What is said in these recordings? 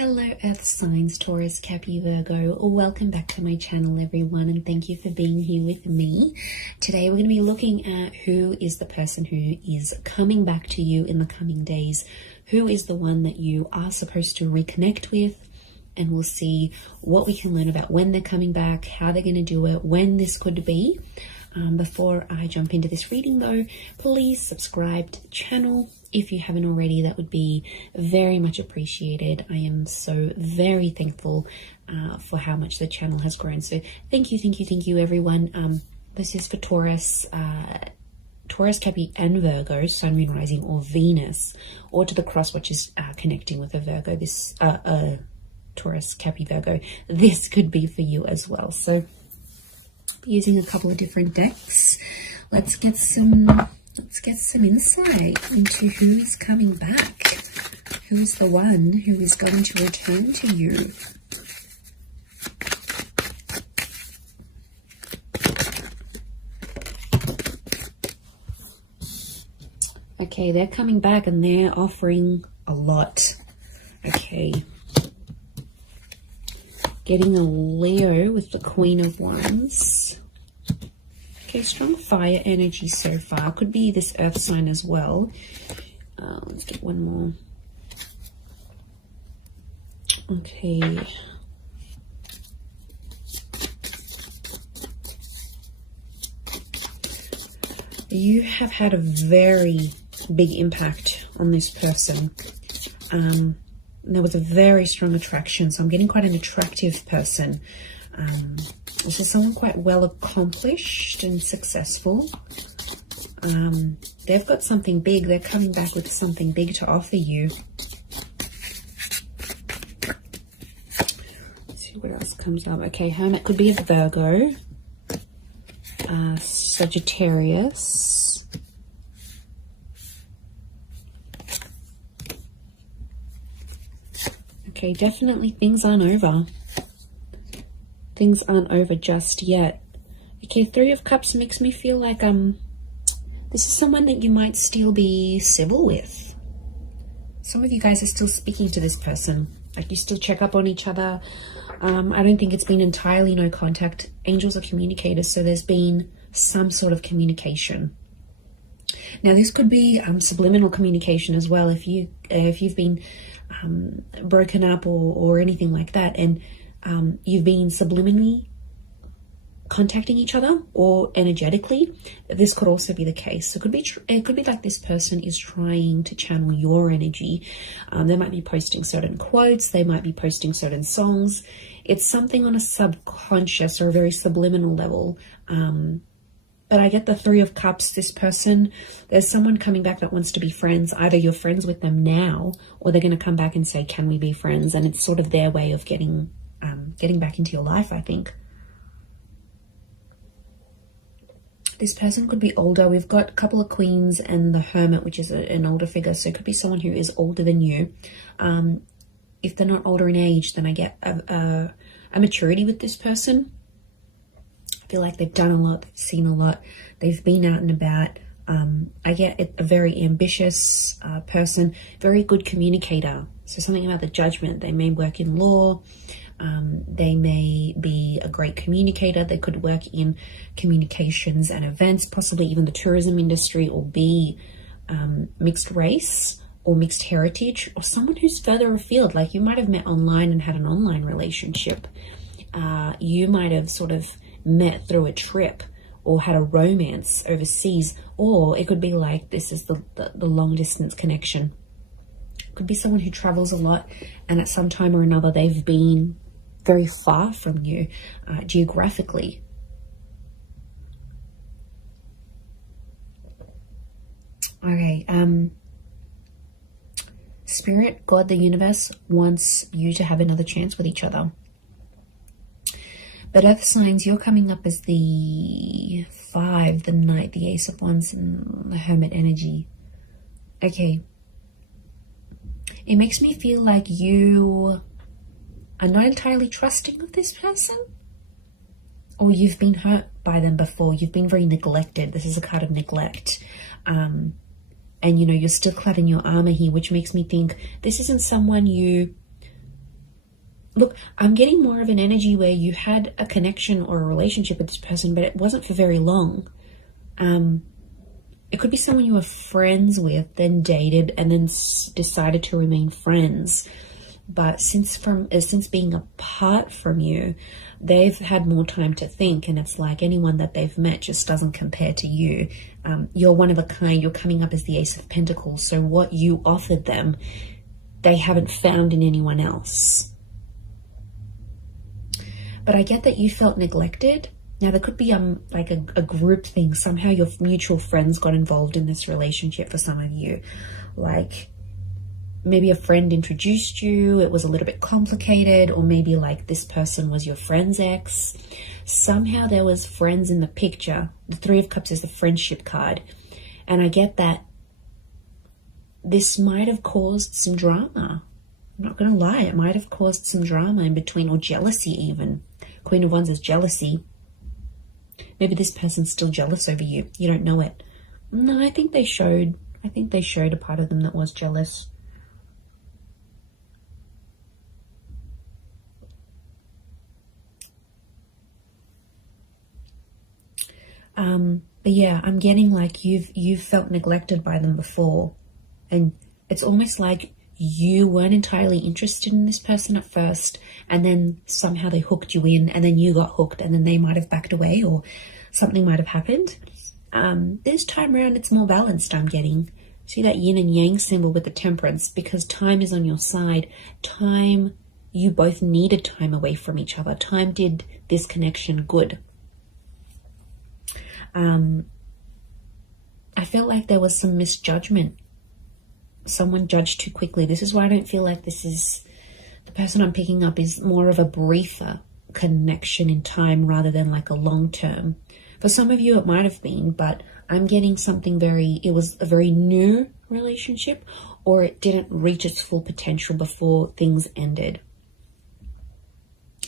Hello Earth signs, Taurus, Capi, Virgo. Welcome back to my channel everyone, and thank you for being here with me. Today we're going to be looking at who is the person who is coming back to you in the coming days. Who is the one that you are supposed to reconnect with, and we'll see what we can learn about when they're coming back, how they're going to do it, when this could be. Before I jump into this reading though, please subscribe to the channel. If you haven't already, that would be very much appreciated. I am so very thankful for how much the channel has grown. So thank you everyone. This is for Taurus, Capi and Virgo, Sun, Moon, Rising or Venus, or to the cross which is connecting with a Virgo. This Taurus, Capi, Virgo, this could be for you as well. So using a couple of different decks, let's get some insight into who is coming back. Who is the one who is going to return to you? Okay, they're coming back and they're offering a lot. Okay. Getting a Leo with the Queen of Wands. Okay, strong fire energy so far. Could be this earth sign as well. Let's get one more. Okay. You have had a very big impact on this person. There was a very strong attraction, so I'm getting quite an attractive person. This is someone quite well accomplished and successful. They've got something big. They're coming back with something big to offer you. Let's see what else comes up. Okay, Hermit could be a Virgo, Sagittarius, okay, definitely things aren't over. Things aren't over just yet. Okay, Three of Cups makes me feel like this is someone that you might still be civil with. Some of you guys are still speaking to this person. Like, you still check up on each other. I don't think it's been entirely no contact. Angels are communicators, so there's been some sort of communication. Now, this could be subliminal communication as well. If you've been broken up or anything like that, and you've been subliminally contacting each other or energetically, this could also be the case. So it could be like this person is trying to channel your energy. They might be posting certain quotes, they might be posting certain songs. It's something on a subconscious or a very subliminal level. But I get the Three of Cups. This person, there's someone coming back that wants to be friends. Either you're friends with them now, or they're going to come back and say, can we be friends? And it's sort of their way of getting back into your life, I think. This person could be older. We've got a couple of Queens and the Hermit, which is an older figure. So it could be someone who is older than you. If they're not older in age, then I get a maturity with this person. I feel like they've done a lot, they've seen a lot, they've been out and about. I get a very ambitious person, very good communicator. So something about the judgment. They may work in law. They may be a great communicator. They could work in communications and events, possibly even the tourism industry, or be mixed race or mixed heritage, or someone who's further afield. Like, you might have met online and had an online relationship. You might have sort of met through a trip or had a romance overseas, or it could be like this is the long distance connection. It could be someone who travels a lot, and at some time or another they've been very far from you geographically. Okay, Spirit, God, the universe wants you to have another chance with each other. But Earth signs, you're coming up as the 5, the Knight, the Ace of Wands, and the Hermit energy. Okay. It makes me feel like you are not entirely trusting of this person, or you've been hurt by them before. You've been very neglected. This is a card of neglect. And, you know, you're still clad in your armor here, which makes me think this isn't someone you Look, I'm getting more of an energy where you had a connection or a relationship with this person, but it wasn't for very long. It could be someone you were friends with, then dated, and then decided to remain friends. But since being apart from you, they've had more time to think, and it's like anyone that they've met just doesn't compare to you. You're one of a kind. You're coming up as the Ace of Pentacles. So what you offered them, they haven't found in anyone else. But I get that you felt neglected. Now, there could be like a group thing. Somehow your mutual friends got involved in this relationship for some of you. Like, maybe a friend introduced you, it was a little bit complicated, or maybe like this person was your friend's ex. Somehow there was friends in the picture. The Three of Cups is the friendship card. And I get that this might have caused some drama. I'm not going to lie, it might have caused some drama in between, or jealousy even. Queen of Wands is jealousy. Maybe this person's still jealous over you. You don't know it. No, I think they showed a part of them that was jealous. But yeah, I'm getting like you've felt neglected by them before, and it's almost like you weren't entirely interested in this person at first, and then somehow they hooked you in, and then you got hooked, and then they might have backed away, or something might have happened. This time around, it's more balanced, I'm getting. See that yin and yang symbol with the Temperance, because time is on your side. Time, you both needed time away from each other. Time did this connection good. I felt like there was some misjudgment. Someone judged too quickly. This is why I don't feel like this is, the person I'm picking up is more of a briefer connection in time rather than like a long term. For some of you it might have been, but I'm getting something it was a very new relationship, or it didn't reach its full potential before things ended.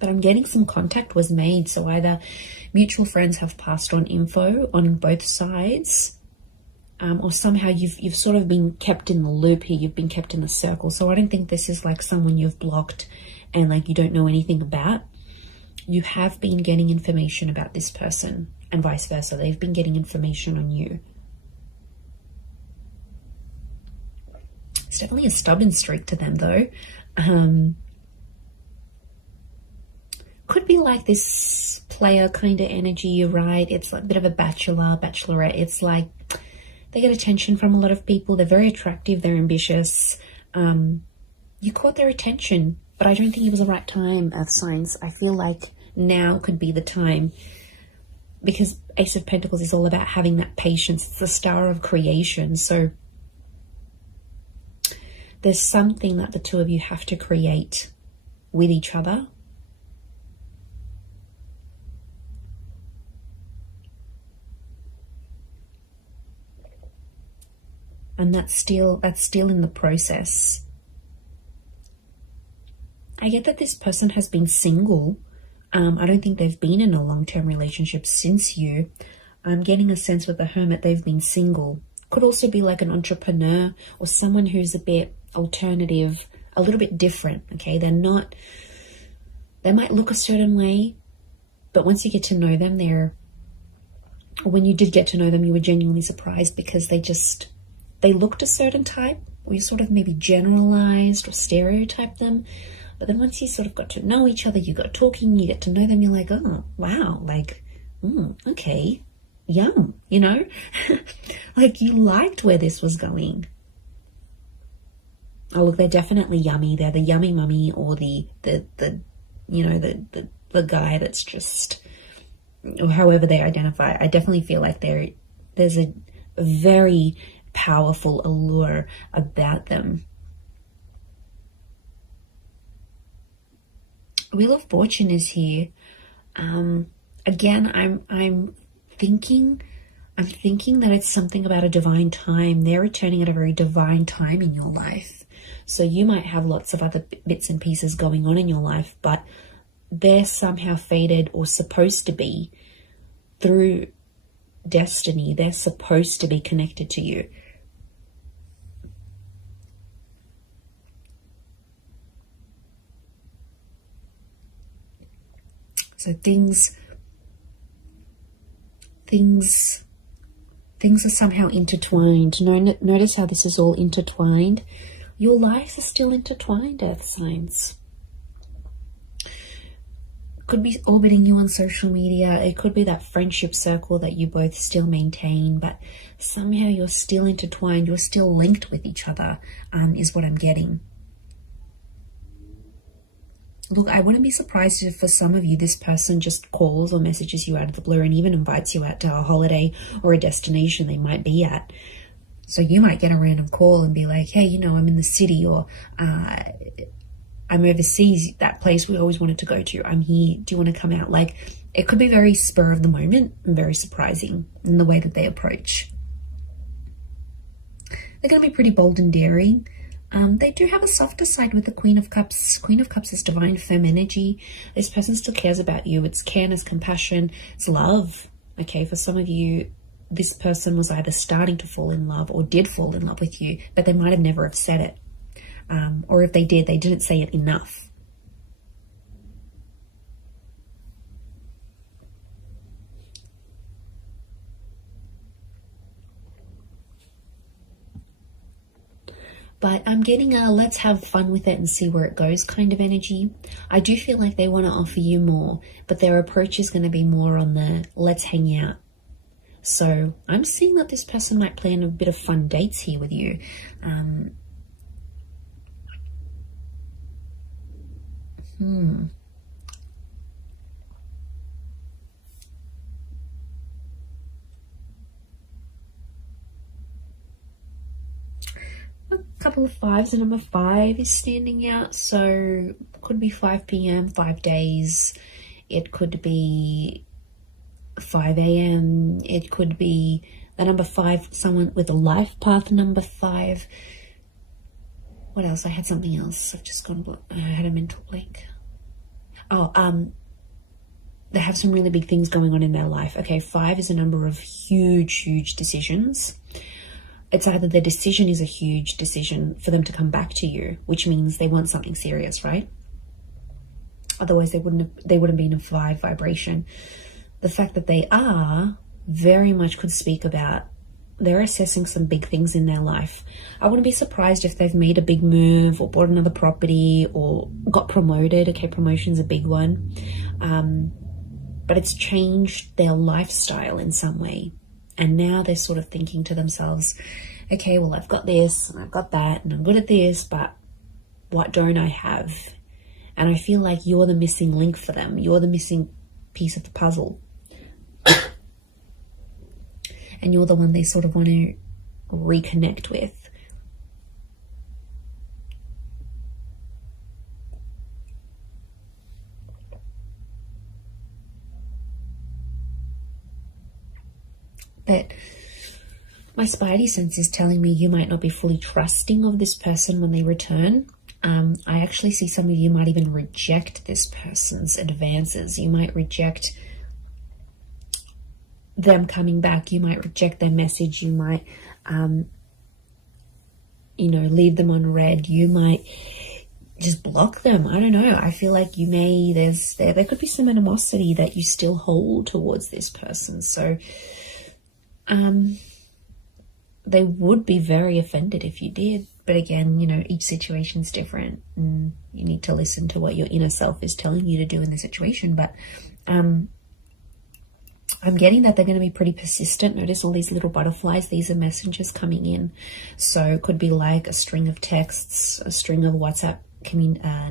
But I'm getting some contact was made, so either mutual friends have passed on info on both sides, or somehow you've sort of been kept in the loop here, you've been kept in the circle. So I don't think this is like someone you've blocked and like you don't know anything about. You have been getting information about this person, and vice versa. They've been getting information on you. It's definitely a stubborn streak to them though. Could be like this player kind of energy, right? It's like a bit of a bachelorette. It's like they get attention from a lot of people. They're very attractive. They're ambitious. You caught their attention, but I don't think it was the right time, Earth signs. I feel like now could be the time, because Ace of Pentacles is all about having that patience. It's the star of creation. So there's something that the two of you have to create with each other. And that's still in the process. I get that this person has been single. I don't think they've been in a long-term relationship since you. I'm getting a sense with the Hermit they've been single. Could also be like an entrepreneur or someone who's a bit alternative, a little bit different, okay? They might look a certain way, but once you get to know them, when you did get to know them, you were genuinely surprised because they looked a certain type, or you sort of maybe generalized or stereotyped them. But then once you sort of got to know each other, you got talking, you get to know them, you're like, oh, wow, like, okay, yum, you know? Like you liked where this was going. Oh, look, they're definitely yummy. They're the yummy mummy, or the guy that's just, or however they identify. I definitely feel like there's a very powerful allure about them. Wheel of Fortune is here. Again, I'm thinking that it's something about a divine time. They're returning at a very divine time in your life. So you might have lots of other bits and pieces going on in your life, but they're somehow fated or supposed to be through destiny. They're supposed to be connected to you. So things are somehow intertwined. Notice how this is all intertwined. Your lives are still intertwined, Earth signs. Could be orbiting you on social media. It could be that friendship circle that you both still maintain, but somehow you're still intertwined. You're still linked with each other, is what I'm getting. Look, I wouldn't be surprised if for some of you, this person just calls or messages you out of the blue and even invites you out to a holiday or a destination they might be at. So you might get a random call and be like, hey, you know, I'm in the city, or I'm overseas, that place we always wanted to go to. I'm here. Do you want to come out? Like, it could be very spur of the moment and very surprising in the way that they approach. They're going to be pretty bold and daring. They do have a softer side with the Queen of Cups. Queen of Cups is divine femme energy. This person still cares about you. It's care, it's compassion, it's love. Okay, for some of you, this person was either starting to fall in love or did fall in love with you, but they might have never have said it. Or if they did, they didn't say it enough. But I'm getting a let's have fun with it and see where it goes kind of energy. I do feel like they want to offer you more, but their approach is going to be more on the let's hang out. So I'm seeing that this person might plan a bit of fun dates here with you. A couple of fives, and number 5 is standing out. So could be 5 p.m, 5 days. It could be 5 a.m. It could be the number 5, someone with a life path number 5. What else? I had something else. I've just gone, I had a mental blank. Oh, they have some really big things going on in their life. Okay, 5 is a number of huge decisions. It's either the decision is a huge decision for them to come back to you, which means they want something serious, right? Otherwise they wouldn't be in a 5 vibration. The fact that they are very much could speak about they're assessing some big things in their life. I wouldn't be surprised if they've made a big move or bought another property or got promoted. Okay, promotion's a big one. But it's changed their lifestyle in some way. And now they're sort of thinking to themselves, okay, well, I've got this and I've got that and I'm good at this, but what don't I have? And I feel like you're the missing link for them. You're the missing piece of the puzzle. And you're the one they sort of want to reconnect with. But my spidey sense is telling me you might not be fully trusting of this person when they return. I actually see some of you might even reject this person's advances. You might reject them coming back. You might reject their message. You might, leave them on red. You might just block them. I don't know. I feel like you may, there could be some animosity that you still hold towards this person. So, they would be very offended if you did. But again, each situation's different and you need to listen to what your inner self is telling you to do in the situation. But I'm getting that they're going to be pretty persistent. Notice all these little butterflies. These are messengers coming in. So it could be like a string of texts, a string of WhatsApp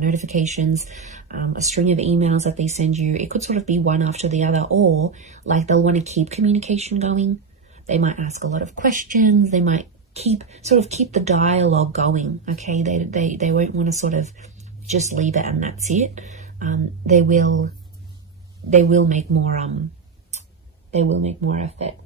notifications, a string of emails that they send you. It could sort of be one after the other, or like they'll want to keep communication going. They might ask a lot of questions. They might keep the dialogue going. Okay, they won't want to sort of just leave it and that's it. They will make more effort.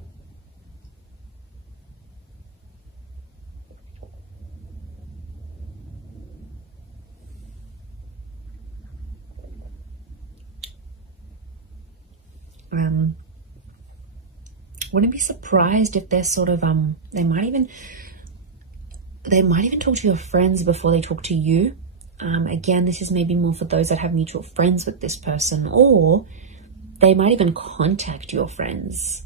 Wouldn't be surprised if they're sort of they might even talk to your friends before they talk to you. Again, this is maybe more for those that have mutual friends with this person, or They might even contact your friends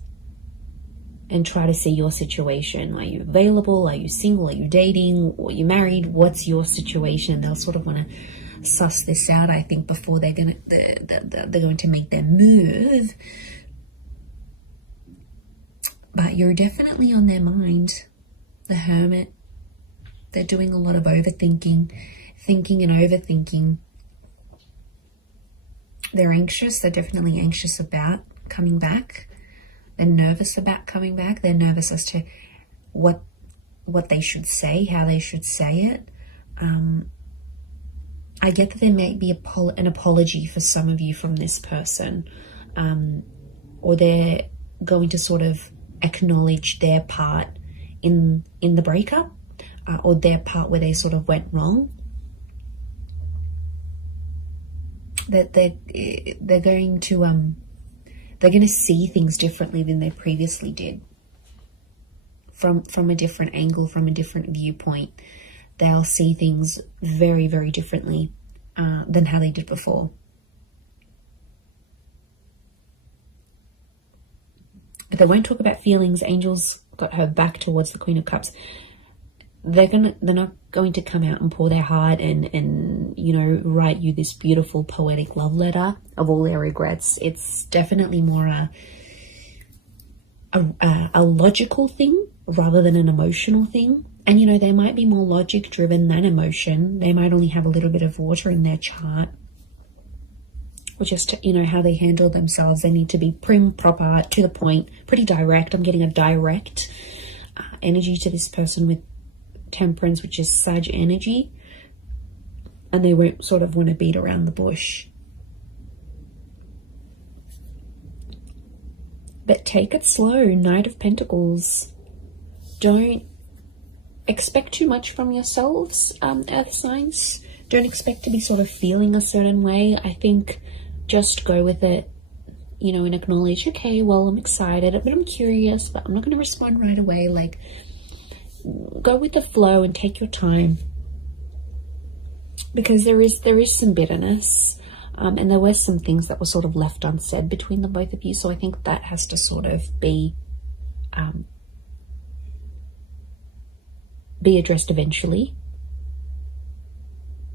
and try to see your situation. Are you available? Are you single? Are you dating? Or are you married? What's your situation? They'll sort of want to suss this out, I think, before they're going to make their move. But you're definitely on their mind. The Hermit. They're doing a lot of overthinking, thinking and overthinking. They're anxious. They're definitely anxious about coming back. They're nervous about coming back. They're nervous as to what they should say, how they should say it. I get that there may be an apology for some of you from this person, or they're going to sort of acknowledge their part in the breakup, or their part where they sort of went wrong. That they're going to see things differently than they previously did. From a different angle, from a different viewpoint. They'll see things very, very differently than how they did before. But they won't talk about feelings. Angels got her back towards the Queen of Cups. They're not going to come out and pour their heart and you know, write you this beautiful poetic love letter of all their regrets. It's definitely more a logical thing rather than an emotional thing. And you know, they might be more logic driven than emotion. They might only have a little bit of water in their chart, or just, you know, how they handle themselves. They need to be prim, proper, to the point, pretty direct. I'm getting a direct energy to this person with Temperance, which is Sag energy, and they won't sort of want to beat around the bush. But take it slow. Knight of Pentacles. Don't expect too much from yourselves, earth signs. Don't expect to be sort of feeling a certain way. I think just go with it, you know, and acknowledge, okay, well, I'm excited, but I'm curious, but I'm not going to respond right away. Like, go with the flow and take your time, because there is some bitterness, and there were some things that were sort of left unsaid between the both of you. So I think that has to sort of be addressed eventually.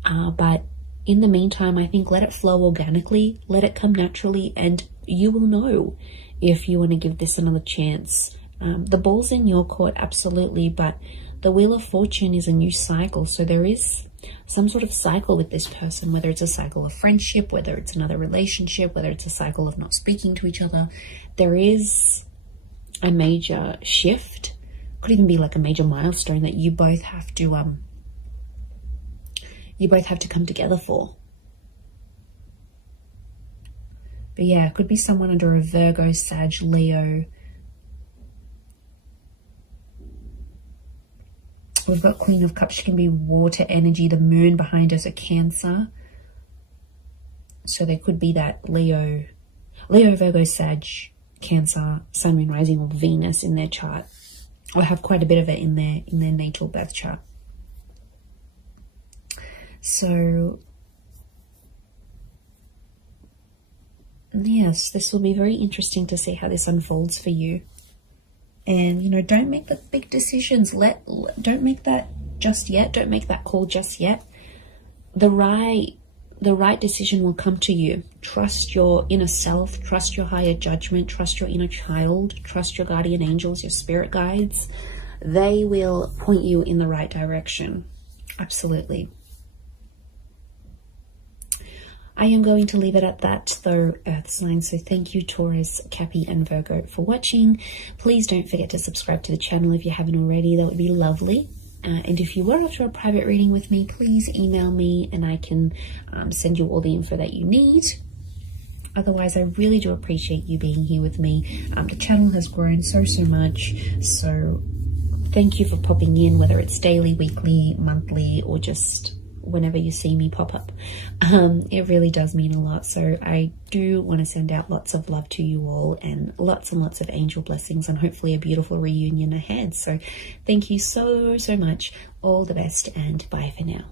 But in the meantime, I think let it flow organically, let it come naturally, and you will know if you want to give this another chance. The ball's in your court, absolutely, but the Wheel of Fortune is a new cycle. So there is some sort of cycle with this person, whether it's a cycle of friendship, whether it's another relationship, whether it's a cycle of not speaking to each other. There is a major shift, could even be like a major milestone that you both have to come together for. But yeah, it could be someone under a Virgo, Sag, Leo. We've got Queen of Cups. She can be water energy. The moon behind us, a Cancer. So there could be that Leo, Virgo, Sag, Cancer, Sun, Moon, Rising, or Venus in their chart, or have quite a bit of it in their natal birth chart. So yes, this will be very interesting to see how this unfolds for you. And, you know, don't make the big decisions. Don't make that just yet. Don't make that call just yet. The right decision will come to you. Trust your inner self. Trust your higher judgment. Trust your inner child. Trust your guardian angels, your spirit guides. They will point you in the right direction. Absolutely. I am going to leave it at that, though, Earth signs. So thank you, Taurus, Cappy, and Virgo, for watching. Please don't forget to subscribe to the channel if you haven't already. That would be lovely. And if you were after a private reading with me, please email me and I can send you all the info that you need. Otherwise, I really do appreciate you being here with me. The channel has grown so much. So thank you for popping in, whether it's daily, weekly, monthly, or just whenever you see me pop up. It really does mean a lot. So I do want to send out lots of love to you all, and lots of angel blessings, and hopefully a beautiful reunion ahead. So thank you so much. All the best, and bye for now.